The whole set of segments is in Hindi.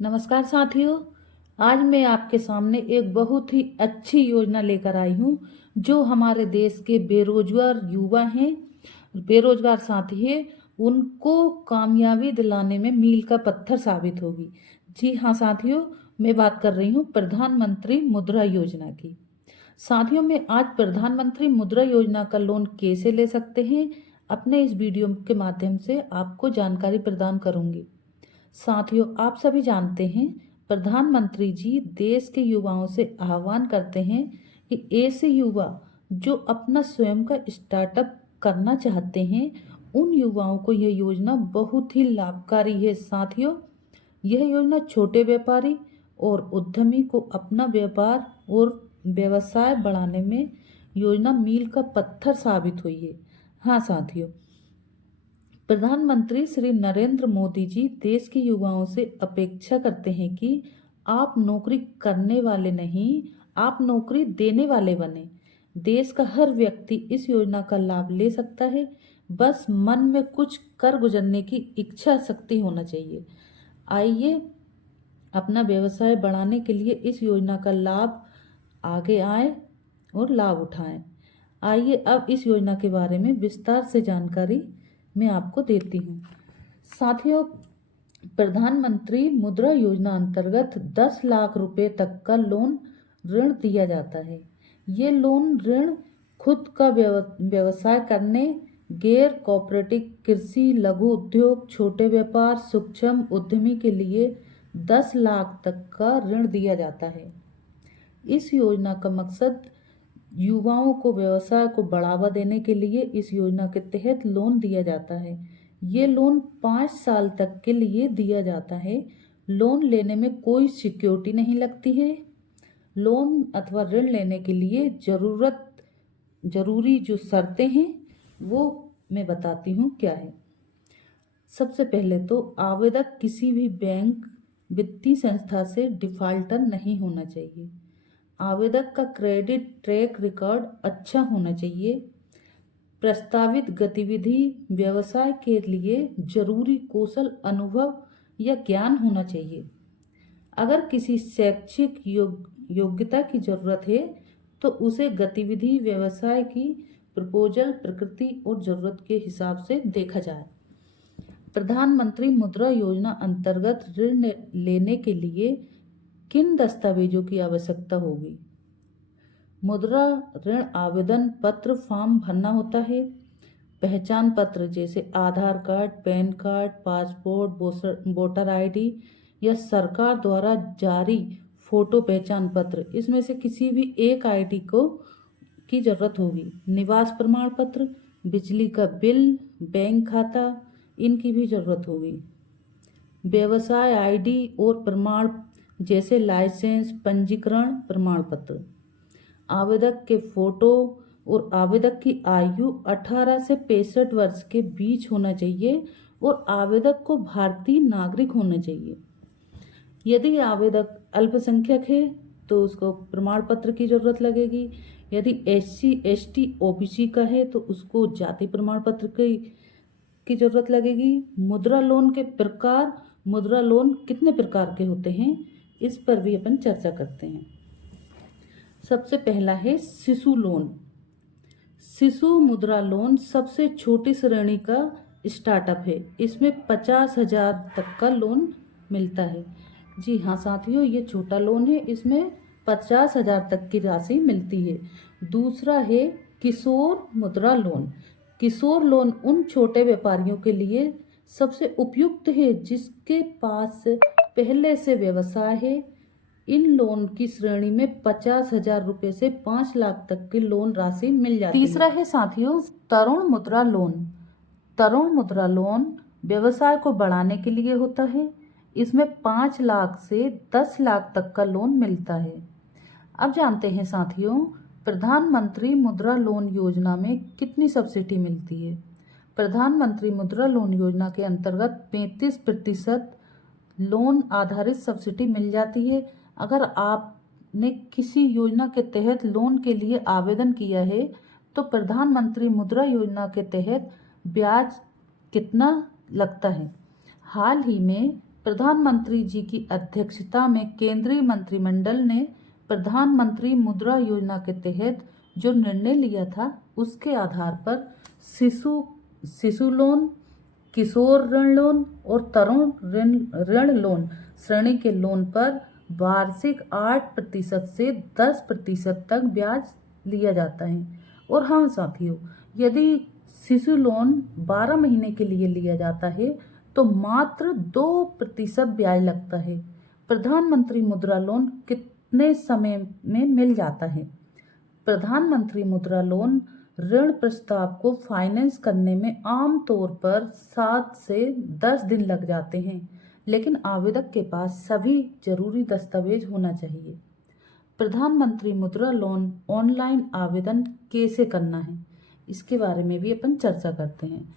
नमस्कार साथियों। आज मैं आपके सामने एक बहुत ही अच्छी योजना लेकर आई हूँ जो हमारे देश के बेरोजगार युवा हैं, बेरोजगार साथी हैं, उनको कामयाबी दिलाने में मील का पत्थर साबित होगी। जी हाँ साथियों, मैं बात कर रही हूँ प्रधानमंत्री मुद्रा योजना की। साथियों, मैं आज प्रधानमंत्री मुद्रा योजना का लोन कैसे ले सकते हैं अपने इस वीडियो के माध्यम से आपको जानकारी प्रदान करूंगी। साथियों, आप सभी जानते हैं प्रधानमंत्री जी देश के युवाओं से आह्वान करते हैं कि ऐसे युवा जो अपना स्वयं का स्टार्टअप करना चाहते हैं, उन युवाओं को यह योजना बहुत ही लाभकारी है। साथियों, यह योजना छोटे व्यापारी और उद्यमी को अपना व्यापार और व्यवसाय बढ़ाने में योजना मील का पत्थर साबित हुई है। हाँ साथियों, प्रधानमंत्री श्री नरेंद्र मोदी जी देश के युवाओं से अपेक्षा करते हैं कि आप नौकरी करने वाले नहीं, आप नौकरी देने वाले बने। देश का हर व्यक्ति इस योजना का लाभ ले सकता है, बस मन में कुछ कर गुजरने की इच्छा शक्ति होना चाहिए। आइए अपना व्यवसाय बढ़ाने के लिए इस योजना का लाभ आगे आए और लाभ उठाएं। आइए अब इस योजना के बारे में विस्तार से जानकारी मैं आपको देती हूँ। साथियों, प्रधानमंत्री मुद्रा योजना अंतर्गत 10 लाख रुपए तक का लोन ऋण दिया जाता है। ये लोन ऋण खुद का व्यवसाय करने, गैर कोऑपरेटिव कृषि, लघु उद्योग, छोटे व्यापार, सूक्ष्म उद्यमी के लिए 10 लाख तक का ऋण दिया जाता है। इस योजना का मकसद युवाओं को व्यवसाय को बढ़ावा देने के लिए इस योजना के तहत लोन दिया जाता है। ये लोन 5 साल तक के लिए दिया जाता है। लोन लेने में कोई सिक्योरिटी नहीं लगती है। लोन अथवा ऋण लेने के लिए जरूरी जो शर्तें हैं वो मैं बताती हूँ क्या है। सबसे पहले तो आवेदक किसी भी बैंक वित्तीय संस्था से डिफाल्टर नहीं होना चाहिए। आवेदक का क्रेडिट ट्रैक रिकॉर्ड अच्छा होना चाहिए। प्रस्तावित गतिविधि व्यवसाय के लिए जरूरी कौशल, अनुभव या ज्ञान होना चाहिए। अगर किसी शैक्षिक योग्यता की जरूरत है तो उसे गतिविधि व्यवसाय की प्रपोजल प्रकृति और जरूरत के हिसाब से देखा जाए। प्रधानमंत्री मुद्रा योजना अंतर्गत ऋण लेने के लिए किन दस्तावेजों की आवश्यकता होगी? मुद्रा ऋण आवेदन पत्र फॉर्म भरना होता है। पहचान पत्र जैसे Aadhaar card, PAN card, passport, voter ID या सरकार द्वारा जारी फोटो पहचान पत्र, इसमें से किसी भी एक आईडी की जरूरत होगी। निवास प्रमाण पत्र, बिजली का बिल, बैंक खाता, इनकी भी जरूरत होगी। व्यवसाय आईडी और प्रमाण जैसे लाइसेंस, पंजीकरण प्रमाण पत्र। आवेदक के फोटो और आवेदक की आयु 18 से 65 वर्ष के बीच होना चाहिए और आवेदक को भारतीय नागरिक होना चाहिए। यदि आवेदक अल्पसंख्यक है तो उसको प्रमाण पत्र की जरूरत लगेगी। यदि SC, ST, OBC का है तो उसको जाति प्रमाण पत्र की जरूरत लगेगी। मुद्रा लोन के प्रकार, मुद्रा लोन कितने प्रकार के होते हैं, इस पर भी अपन चर्चा करते हैं। सबसे पहला है शिशु लोन। शिशु मुद्रा लोन सबसे छोटी श्रेणी का स्टार्टअप है। इसमें 50,000 तक का लोन मिलता है। जी हाँ साथियों, ये छोटा लोन है, इसमें 50,000 तक की राशि मिलती है। दूसरा है किशोर मुद्रा लोन। किशोर लोन उन छोटे व्यापारियों के लिए सबसे उपयुक्त है जिसके पास पहले से व्यवसाय है। इन लोन की श्रेणी में 50,000 रुपये से 5 लाख तक की लोन राशि मिल जाती है। तीसरा है साथियों तरुण मुद्रा लोन। तरुण मुद्रा लोन व्यवसाय को बढ़ाने के लिए होता है। इसमें 5 लाख से 10 लाख तक का लोन मिलता है। अब जानते हैं साथियों, प्रधानमंत्री मुद्रा लोन योजना में कितनी सब्सिडी मिलती है। प्रधानमंत्री मुद्रा लोन योजना के अंतर्गत 35% लोन आधारित सब्सिडी मिल जाती है। अगर आपने किसी योजना के तहत लोन के लिए आवेदन किया है तो प्रधानमंत्री मुद्रा योजना के तहत ब्याज कितना लगता है। हाल ही में प्रधानमंत्री जी की अध्यक्षता में केंद्रीय मंत्रिमंडल ने प्रधानमंत्री मुद्रा योजना के तहत जो निर्णय लिया था उसके आधार पर शिशु लोन, किशोर ऋण लोन और तरुण ऋण लोन श्रेणी के लोन पर वार्षिक 8% से 10% तक ब्याज लिया जाता है। और हाँ साथियों, यदि शिशु लोन 12 महीने के लिए लिया जाता है तो मात्र 2% ब्याज लगता है। प्रधानमंत्री मुद्रा लोन कितने समय में मिल जाता है? प्रधानमंत्री मुद्रा लोन ऋण प्रस्ताव को फाइनेंस करने में आमतौर पर 7 से 10 दिन लग जाते हैं, लेकिन आवेदक के पास सभी जरूरी दस्तावेज होना चाहिए। प्रधानमंत्री मुद्रा लोन ऑनलाइन आवेदन कैसे करना है, इसके बारे में भी अपन चर्चा करते हैं।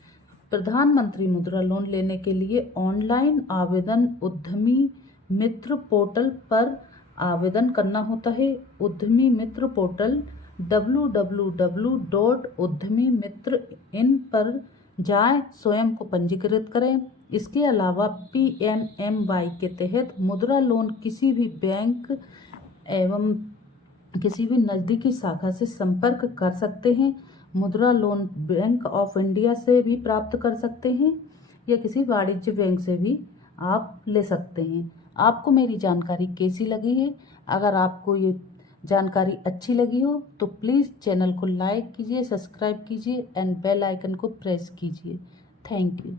प्रधानमंत्री मुद्रा लोन लेने के लिए ऑनलाइन आवेदन उद्यमी मित्र पोर्टल पर आवेदन करना होता है। उद्यमी मित्र पोर्टल www.udyamimitrain पर जाएं, स्वयं को पंजीकृत करें। इसके अलावा PMMY के तहत मुद्रा लोन किसी भी बैंक एवं किसी भी नज़दीकी शाखा से संपर्क कर सकते हैं। मुद्रा लोन बैंक ऑफ इंडिया से भी प्राप्त कर सकते हैं या किसी वाणिज्य बैंक से भी आप ले सकते हैं। आपको मेरी जानकारी कैसी लगी है? अगर आपको ये जानकारी अच्छी लगी हो तो प्लीज़ चैनल को लाइक कीजिए, सब्सक्राइब कीजिए एंड बेल आइकन को प्रेस कीजिए। Thank you.